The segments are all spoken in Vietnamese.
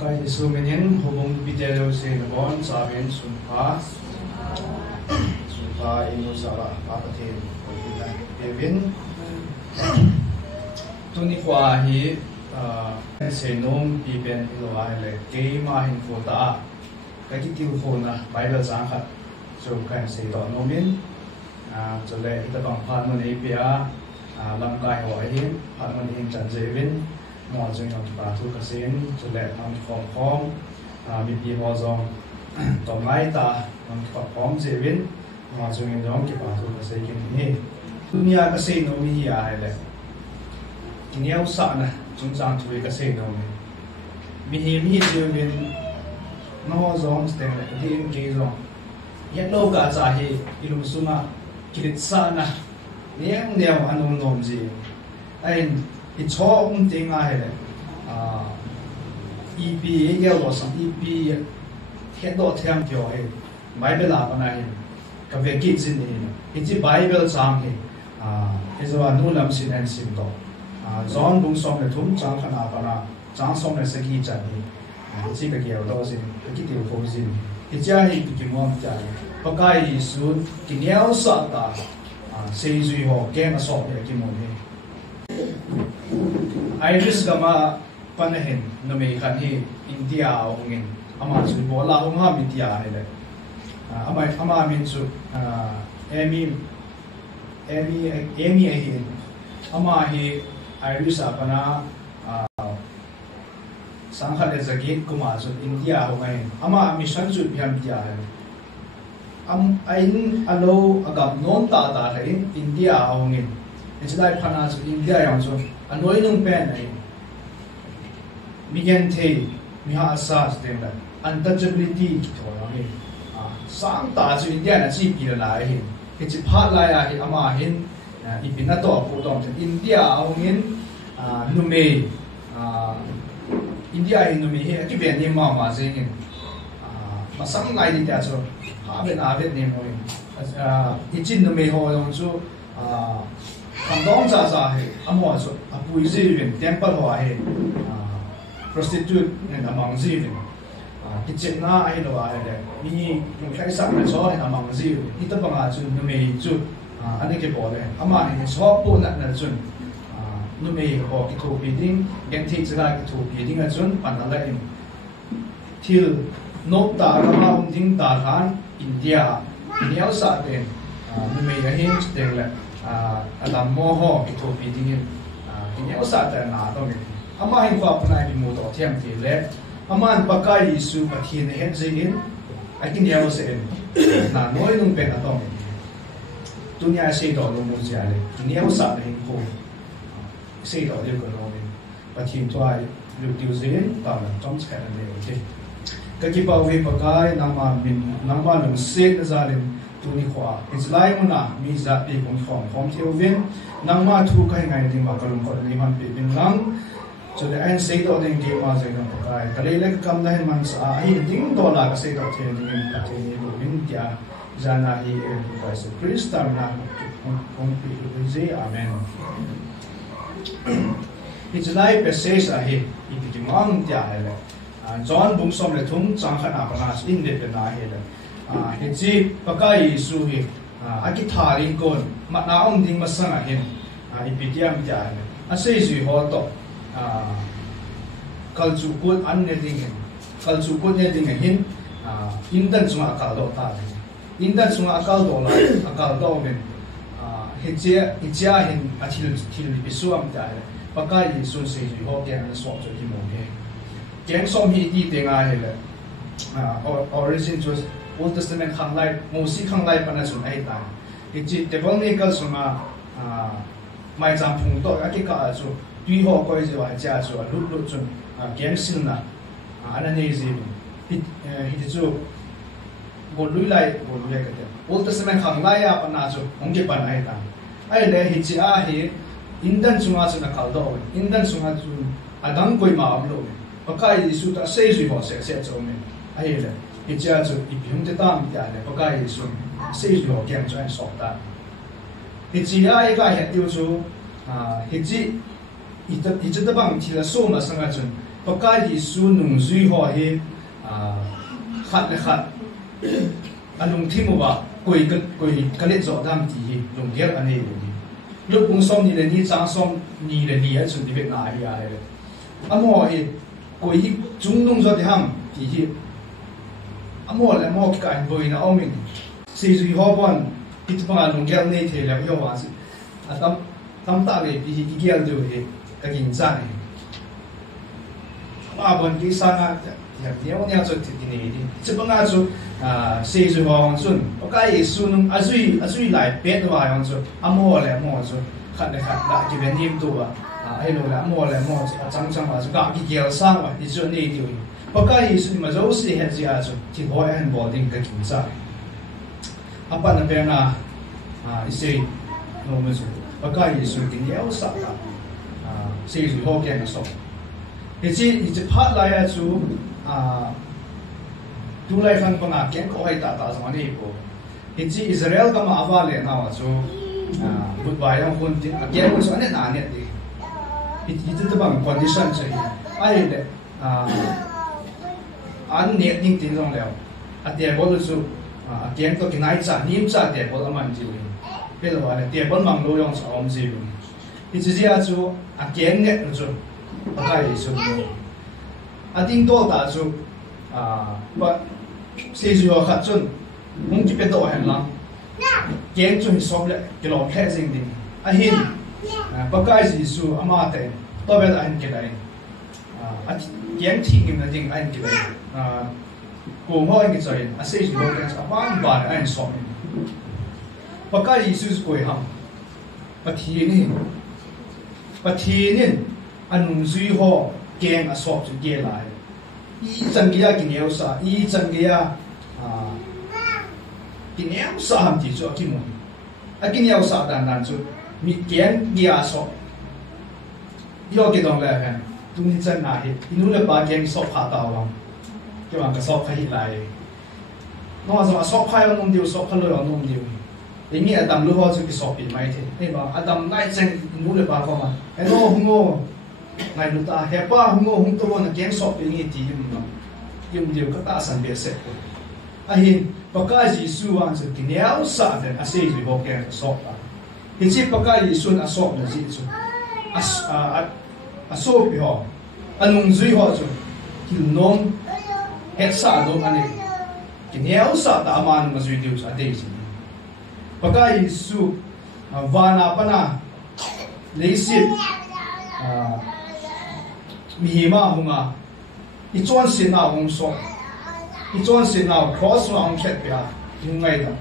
Pakai Yesus menin hubung bidelo se nabon saben sunpa inu sara patatin kita Kevin tuni kwa hi senom pipen iloa le ke ma hin fota ka ki tiu phona Bible sang khat so kan se to nomin so le ita bang phan mon ei pia lam kai ho hi phan mon hin chan jevin mo jeng yong pa tu ka sen so le mang khom khom mi pi mo zong to mai ta mang khom jevin mo jeng yong ki pa tu ka se kin ni dunia ka se no mi ya hai le kinyau sa na chung chang chui ka se no mi jevin no zong steng le din ke zong yet lo ka cha hi ilum suma kilit sa na niang niang anom nom ji ai i chong ting ai le ep ye lo sang ep het do thiam pyo ai bible la pa na hi ka ve ki jin ni ji bible sang hi ezwa nu lam sin and sim do zon bung som le thum chang khana pa na chang som le saki chan ni ji ka ge do sin ki ti ko sin ki ja hi ki mom ja pakai Yesu ki niao sa ta sei zui ho ke ma so le ki mo ni Iris gama panahin no me khan hi India ongin ama chu bola hong ha India ne le ama min chu emi hi ama hi Iris apana sangha le zagi kuma chu India hongai ama mission chu biam India ain alo agam non ta le India hongin it's like phana chu India yang chu anoi nung pen ai migen the mi ha asas dem la untouchability ki tho ni sang ta chu India na chi pi la hi ke chi phat la ya hi ama hin ipina to pu tom India hongin nume India in nume he ki ben ni ma zengin masang ngai di ta chu ha ben a ben ni mo hi chin nume ho yong chu Kam dong za hai amo so apui zivin temple ho hai prostitute and among zivin kitchen na ai lo ai le ni yung khai sa na so and among zivin ito pa nga chun no me chu ani ke bo le ama ni so po na chun no me ho ki to building gen thi cha ki to building a chun pan la in til no ta ra ma ding ta khan India niao sa den no me ya hin den le alam moho itu bidingin ini usah terna to ni ama hin kwa puna ni mo to thiam ti le ama an pakai Yesu pathin he jingin akin ya se na noi nung pe na to ni dunia se do lo mo ja le dunia usah ni ko se do le ko no ni pathin to ai lu tiu zin ta na tom chha na le ke ka ki pa we pakai nama nung se na zalim tuni khwa it's like muna mi za pe kon khom theovin nangma thu kai ngai ding ma kalum ko ni man pe bin lang so the and say to den ge ma zai na kai kale le kam na hin man sa ai ding do la ka say to the ding ka te ni lo bin kya jana hi e ka se kristan na kon pe ze amen it's like a says a hi i ti mang kya hele John bung som le thum chang khana pa na in de na hele Hiji pakai Yesu hi aki tharin kon ma na ong ding masanga hin ipitiam ja ne asei zui ho to kalchu kut an ne ding hin kalchu kut ne ding hin indan chunga akal do ta indan chunga akal do la akal do men hijia hin athil bisuam ja ne pakai Yesu sei zui ho ke an so cho hi mo ke keng som hi ti denga hele origin was Old Testament khang lai mosi khang lai pana sun ai ta ki chi devonical suma mai jam phung to aki ka chu tui ho ko je wa cha chu lut chun game sin na anane ji hi chu bo lui lai ka te Old Testament khang lai ya pana chu ong ge pan ai ta ai le hi chi a hi indan chunga chu na khal do indan chunga chu adang koi ma am lo pakai Yesu ta sei ji ho se chu me ai le Hijia chu ipyung te tam ya le pakai Yesu sei jo kem chuan so ta hijia ai ka he tiu chu hiji ita bang thila so ma sanga chun pakai hi su nung zui ho hi khat le khat alung thimu ba koi kale zo dam ti hi lung ger ane ni lu pung som ni le ni chang som ni le ni a chun ti vet na hi a le amo hi koi hi chung nung zo ti ham ti hi amo le mo ka an boi na omin si zui ho bon ita bang lung ger nei the le yo wa si tam ta le ti hi gial do he ka kin cha ni ma bon ki sa na ya dia nya zo ti ni di chi bang a zo si zui ho hong chun pakai su nung azui lai pet wa hong zo amo le mo zo khat le khat da ki ben nim tu ba ai lo la mo le mo chang chang wa zo ka ki gial sa wa di zo nei di pakai su ma zo si he ji a zo ti ho en boarding ka kin cha apa na pe na isi no mo zo pakai su kin yao sa ta si zui ho ke na so it's part lai a chu tu lai khang panga ken ko hai ta zama ni ko it's Israel ka ma awa le na wa chu but ba yang kun tin ken ko so ne na ne ti it's the bang condition chai ai le an ne ning tin long le a te bol chu ken to kinai cha nim cha te bol aman ji wi pe lo wa le te bol mang lo yong sa om ji wi it's zia chu a ken ne chu pakai su a ding to ta chu ba si ju khat chun mung ki pe to han lang ken chu hi sob le kilo khe sing ding a hin pakai ji su ama te to be an ke dai a ken thi ngim na ding an ke dai ko mo an ki chai a si ju ke a ban ban an so pakai ji su ko ham pa thi ni anung zui ho ken a sok chu ge lai I chân kia kinh yêu sa, I chân kia kinh yêu sa ham chỉ cho kim môn, kinh yêu sa đàn chú, mi kiến kia so, yêu cái đồng lệ hen, tung đi chân nào hết, inu le ba kiến so phá tàu lòng, cái bằng cái so phá hít lại, nó mà so phá lo nôm điều so phá lo nôm điều, ý nghĩa Adam lu ho chú cái so bị mai thế, nên mà Adam ngay chân inu le ba có mà, nó hung ngô ngày lúc ta hẹp ba hung ngô hung to na kén sọp như tí yum điều các ta sản biệt sẽ ahin pakai Giêsu an sự kinh néo sa den ase ji ho kén sọp ta hin chi pakai Giêsu na sọp na ji chu sọp bi ho anung zui ho chu kil nom het sa do ani kinh néo sa ta man ma zui điều sa de ji pakai Giêsu vana pana leisit mi ma hunga I chuan sin na hong so I chuan sin na cross na hong khet pia yung ngai da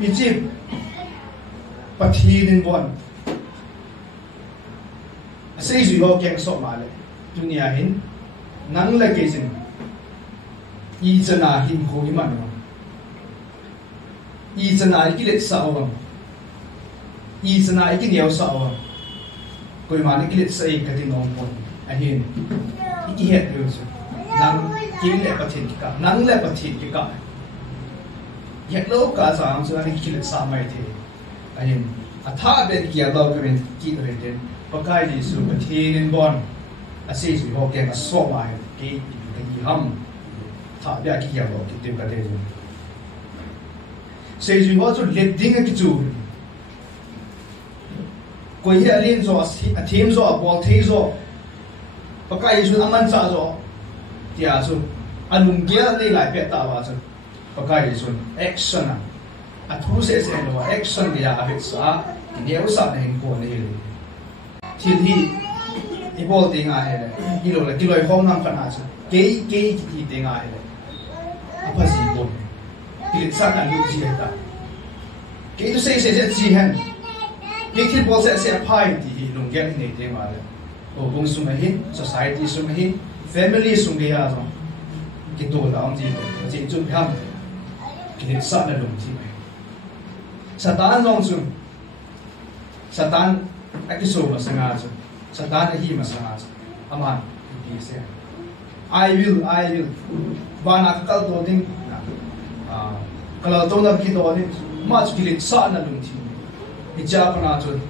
I chi pathi din bon sei ju lo keng so ma le dunia hin nang la ke sin I chana hin ko I man no I chana I ki le sa wa I chana I ki niao sa wa koi ma ni ki le sa I ka ti nom pon ahin iki het yo so nang kin le pathin ki ka nang le pathin ki ka het lo ka sa am so ani ki le sa mai the ahin atha ben ki alo ka ben ki to den pakai di su pathin in bon ase su ho ke ka so mai ki ki ham tha bia ki ya lo ki te ka de se ju ho chu le ding ki chu ko hi alin zo a thim zo a bol the zo pakai Giêsu aman cha zo tia chu anung kia nei lai pe ta wa chu pakai Giêsu action a thu se no action dia a bit sa ni u sa nei ko nei thi thi I bol ting a he I lo la ki loi hom nam phana chu ke ki ting a he a pa si bo ki sa na lu ji ta ke tu se ji hen ki ki bol se pai ti lung gen nei ting ma le o bung sumahin society sumahin family sumia zo ki to la ang ji ji chu pham ki sa na lung ji satan long chu satan akiso masanga chu satan hi masanga chu ama ki se I will bana kal do ding kala to na ki do ni ma chu ki sa na lung ji I cha pa na chu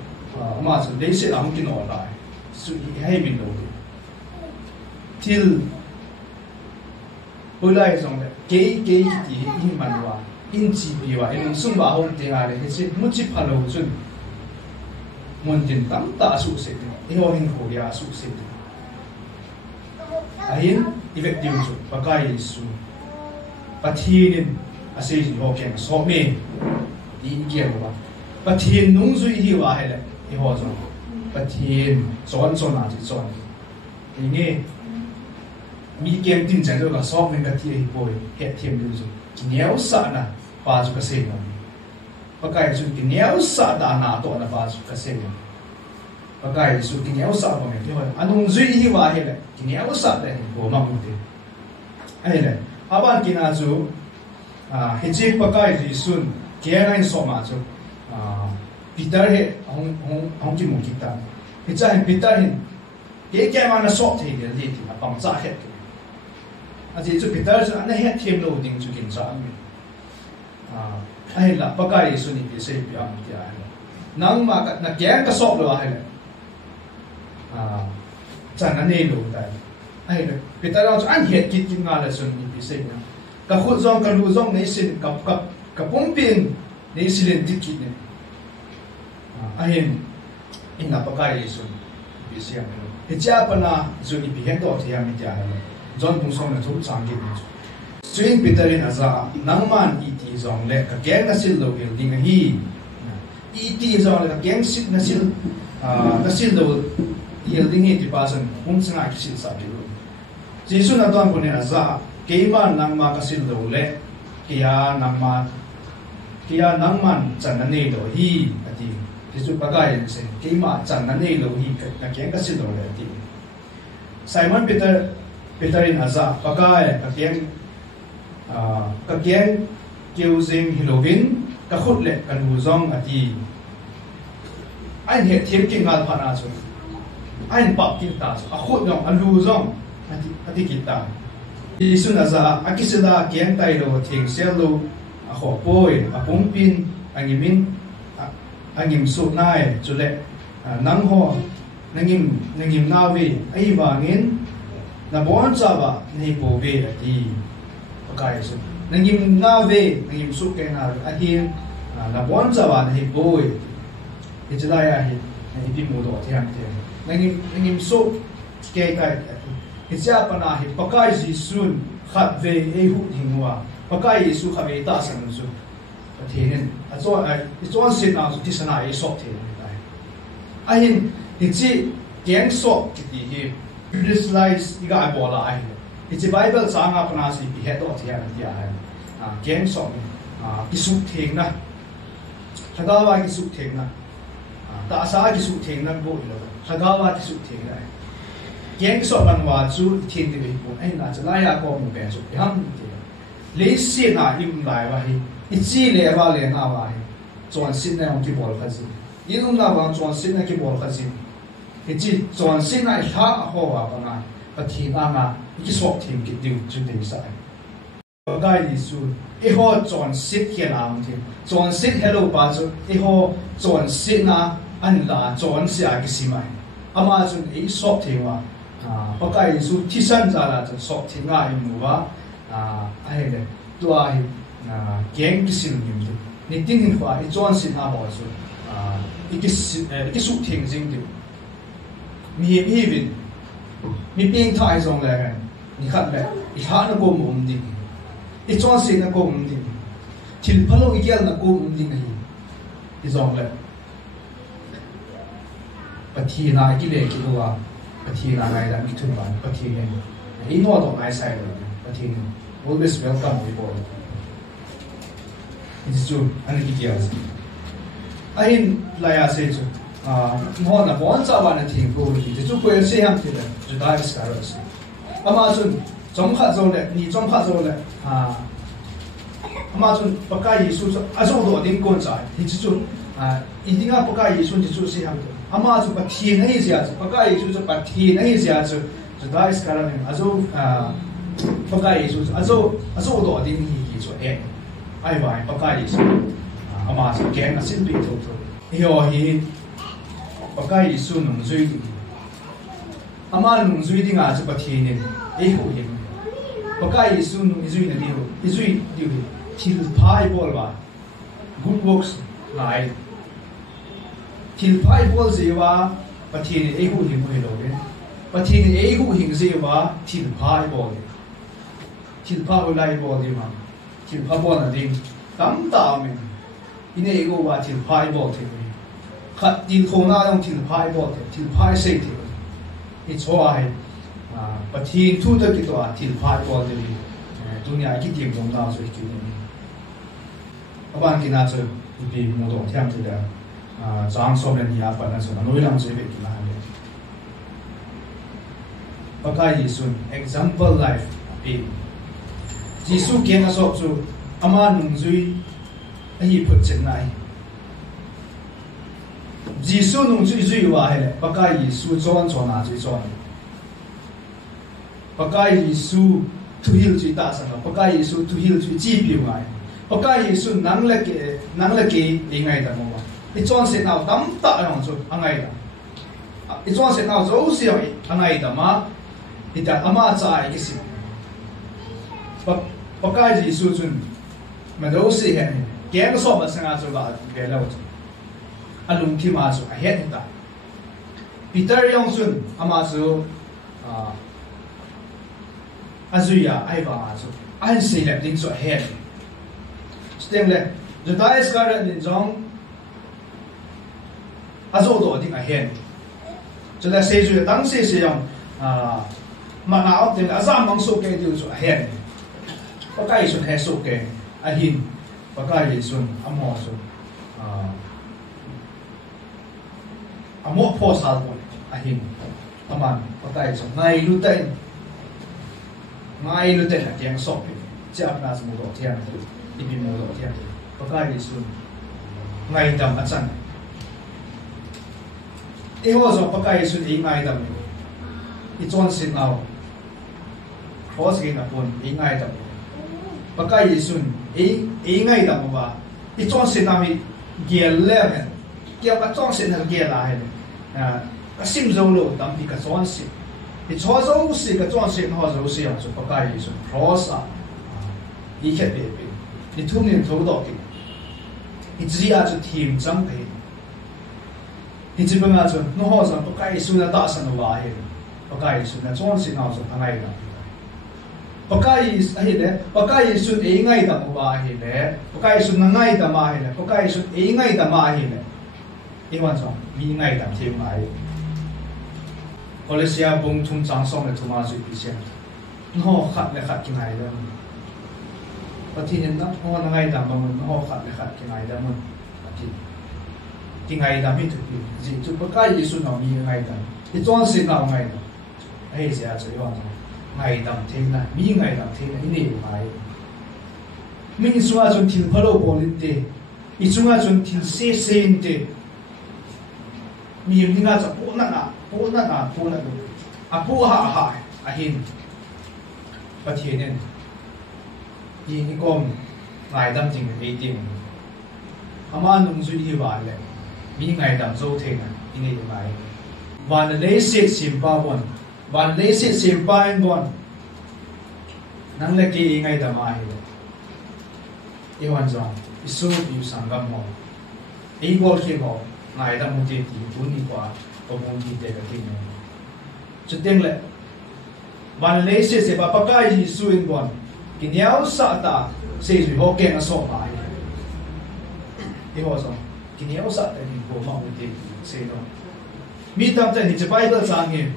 ma chu dei se la hong ki no la su hay mình đâu til bữa nay xong đấy cái thì in mìnhว่าin chỉ bịว่าin sung vào hôm tiếng Anh thì sẽ muốn chỉ phá lâu chun muốn tin tâm ta su sẽ thì họ hình khổ ya su sẽ ahin effective chu pakai su pathin ase ho ken so me di kia ba pathin nung zui hi wa hele hi ho zo pathin chon chon na chi chon ni nge mi kem tin chang ga so men ga thi hi boy he thiam lu zu niao sa na pa zu ka se na pakai su ki niao sa da na to na pa zu ka se na pakai su ki niao sa ba me hi ho anung zui hi wa hele ki niao sa le bo ma mu te ai le aban ki na zu hiji pakai ri sun kia ngai so ma chu Peter he hong ki mu ki ta hija he Peter hin ke ke ma na so the de li ti na pang cha he a ji chu Peter chu ana he thiam lo ding chu kin cha mi ai la pakai su ni bi se bi am ti ai nang ma ka na ke ka so lo ai le cha na ne lo ta ai le Peter chu an he ki ki nga la su ni bi se bi ka khu zong ka lu zong nei sin ka pum pin nei silen ti ki ne ahin ina pakai su bi se am he cha pa na zu ni bi hen do ti am ti ai John pung som na thu chang ki ni swing Peterin aza nangman iti zong le ka geng na sil lo building hi iti zong le ka geng sit na sil lo building hi ti pa san pung changa ki sil sa bi lo jisu na don pune aza keima nangma ka sil lo le kia nangman chan na nei lo hi ati jisu pagai se keima chan na nei lo hi ka geng ka sil lo le ati Simon Peterin aza pagai ka geng kêu zing Halloween ka khut le kan hu zong ati ai he thiam ki ngal phana chu ai pa ki ta chu a khut nong alu zong ati ki ta isun aza akisela geng tai lo thing sel lo a kho poi a pungpin angimin angim su nai chu le nang ho nangim nawi ai wangin na bon cha ba nei po ve ati pakai su nangim na ve nangim su ke na ahin na bon cha ba nei boy e jala ya hi nei pi mo do thiam te nangim su ke kai e cha pa na hi pakai ji sun khat ve e hu hingwa pakai su kha ve ta san su athen a cho sin na ti sana e so the tai ahin chi geng so ki ti hi this lies iga bola ai it's a Bible sang up na si bi het o tia tia geng so ki su theng na thagawa ki su theng na ta sa ki su theng na bo lo thagawa ki su theng na geng so ban wa chu thin de bo ai na cha la ya ko mu be so ham ti le si na im lai wa hi ichi le wa le na wa hi chuan sin na ki bol kha si yin na wa chuan sin na ki bol kha si ichi chuan sin na ha ho wa ba na ka thi na ki swak thim ki diu chu de sa gai li su e ho chuan sit ke lam thi chuan sit hello ba chu e ho chuan sit na an la chuan sia ki si mai ama chu e swak thi wa pa gai su thi san za la chu swak thi nga hi mu wa ai le tua hi geng ki sil nim thi ni tin hin fa e chuan sit na mo chu ki su thing jing di mi hi vin mi ping thai zong le gan ni khat le I ha na ko mum ding I chuan sin na ko mum ding thil phalo I gel na ko mum ding hi I zong le pathi na ki le ki wa pathi na ngai da mi thun ban pathi ne I no do ngai sai le pathi ne always welcome people it is true ani ki kias ahin la ya se chu mo na bon cha wa na thing ko ji chu ko se ham ti le ju da is ka ro se ama chun chong kha zo le ni chong kha zo le ama chun pakai Yesu a zo do ding kon cha hi chu I dinga pakai Yesu ji chu se ham ama chu pa thi nei sia chu pakai Yesu chu pa thi nei sia chu ju da is ka ro ne a zo pakai Yesu a zo do ding hi chu ai vai pakai Yesu ama chu ke na sin pi tho tho hi pakai Yesu nong zui ama nung zui dinga chu pathinin ei ho hin pakai isu nung izui na diu izui diu thil phai bol ba good works lai thil phai bol zewa pathin ei hu hin mo lo be pathin ei hu hin zewa thil phai bol thil pha ho lai bol di ma thil pha bol na ding tam ta me ine go wa thil phai bol the khat din khong na dong thil phai bol thil phai sei the i cho ai pathin thu da ki to thil phai bol de dunia ki tim dong na so ki ni aban ki na cho bi mo dong thiam thu da jang so men ya pa na so na noi lam se be ki na le pakai sun example life bi jisu ke na so chu ama nung zui ai phut chen nai jisu nung zui zui wa he pakai jisu chon chon na zui chon pakai jisu thu hil zui ta sa pakai jisu thu hil zui ji pi ngai pakai jisu nang la ke ngai da mo I chọn sẽ nào tắm tạ lòng chút anh ấy đó I chọn sẽ nào dấu siêu anh ấy đó mà thì ta ama trái cái gì và cái gì số chun mà dấu siêu hết cái số mà sang cho là cái lâu anh lùng khi mà cho hết ta Peter Yong chun ama cho azuya ai vào cho anh sẽ làm đến cho hết stem le rồi ta sẽ ra đến trong azo do ding a hen cho la se ju tang se se yong ma na op de azam mang so ke du so hen pa kai sun he so ke a hin pa kai sun amo so amo po sal po a hin aman pa kai so ngai lu ten a tiang so pe cha na so mo do tiang ti bi mo do tiang pa kai sun ngai dam a chan I also pakai sun ingai dam I chon sin now cross king upon ingai dam pakai sun ingai dam ba I chon sin now I gear level kia ka chon sin na gear la he ka sim zo lo dam pi ka chon sin I cho zo si ka chon sin ho zo si so pakai sun cross a I khet be I thum nin tho do ki I zia chu team jang pe I chỉ bằng cho nó họ rằng có cái số là đa số nó vào hết, có cái số là chọn xin nào cho thằng này đó, có cái ấy đấy, có cái số ấy ngay đó mà vào hết đấy, có cái số là ngay đó mà hết đấy, có cái số ấy ngay đó mà hết đấy, ý quan trọng, mi ngay đó thêm ngay, có lẽ sẽ bung thùng trắng xong rồi thùng mà rồi bị xem, nó khát lại khát cái này đó, có thì nên nó ngay đó mà mình nó khát lại khát cái này đó mình, thì ngày đó mình thực hiện gì chúng có cái gì xuân nào mi ngày đó thì chọn xin nào ngày đó hay sẽ chơi vào ngày đó thế này mi ngày đó thế này nhiều ngày mình xóa chọn thiếu phá lô bồn lên thế ít xóa chọn thiếu xe sen thế mi mình ngã chọn bố nã à bố hạ à hin và thế nên đi con ngày đó chính là cái tiền ama nung duy hi wa le mi ngai dam zo the na ini mai van le se simpa won van le se simpa en won nang le ki ngai dam ai le e wan zo isu bi sangam mo e gol ke go ngai dam mu te ti tu ni kwa ko mo ti te ka ti ne chuteng le van le se ba pa kai ji su en won ki niao sa ta se ju ho ke na so ba Iho so kini ako sa tayo ko mabuti sa ino. Mitam tayo ni Bible sa angin.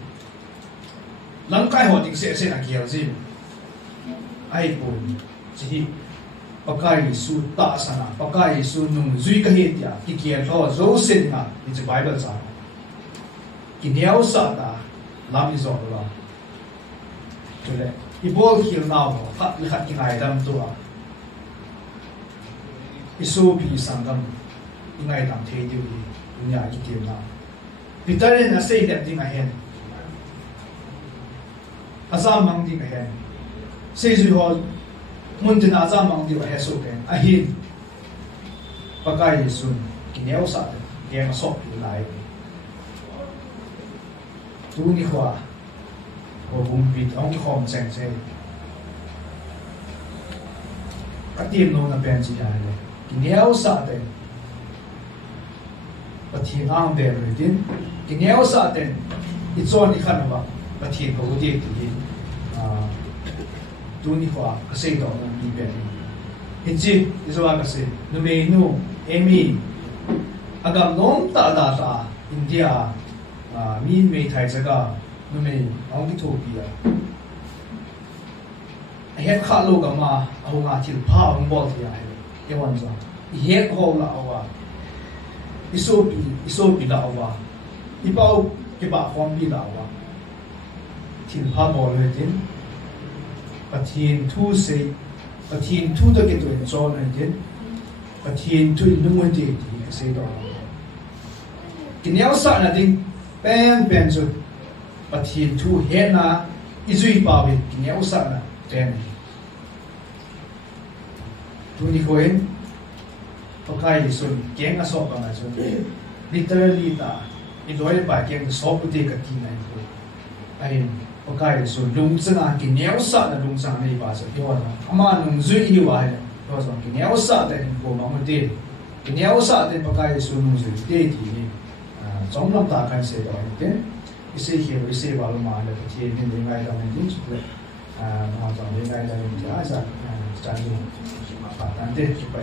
Langkay ho ting se na kiyazim. Ay po si pakai su ta sana pakai su nung zui kahit ya kikiyan ho zo sin nga ni Bible sa. Kini ako sa ta lam izo ko lang. Tule ibol kil na ho kat lihat kinay dam tuwa. Isu pi sangam ingai dam the diu ni dunia ki tiam na Peter na sei dam ding a hen azam mang ding a hen sei ju ho mun tin azam mang diu a he so ken a hin pakai sun ki neu sa ge ma so pi lai tu ni khwa của vùng vịt ông khom chèn chèn các tiệm nó là bên gì này cái nẻo sa tên và thiên ang bên rồi tin cái nẻo sa tên ít chọn ít khăn mà và thiên có cái gì thì tu ni khoa cái gì đó nó đi bên hình chi Israel cái gì nó mấy nu emi agam nom ta India min mấy thái jaga nó mấy ông cái Ethiopia hết khá lâu cả mà ông ngã thil phá ông bỏ thì ai cái quan trọng hết hậu là ông Ethiopia là ông ibao cái bà phong bị là ông thil phá bỏเลยtin và thiên thu sẽ và thiên thu được cái tuổi cho này tin và thiên thu nó muốn gì thì sẽ đó cái néo sợ là tin pen rồi và thiên thu hết là duy bảo về cái néo sợ là tên tu ni koen pakai sun keng aso ka na sun literally ta idoi ba keng so puti ka ti na ko ai pakai sun lung changa ki neu sa na lung chang nei ba sa yo na ama nung zui hi wa ne to so ki neu sa ta ni ko ma mo ti ki neu sa te pakai sun nung zui te ti ni chong lam ta kan se do te ise hi ise ba lo ma le ti ni ni ngai da ni ti chu mà chọn đến đây là mình sẽ chọn dùng bản thân để chụp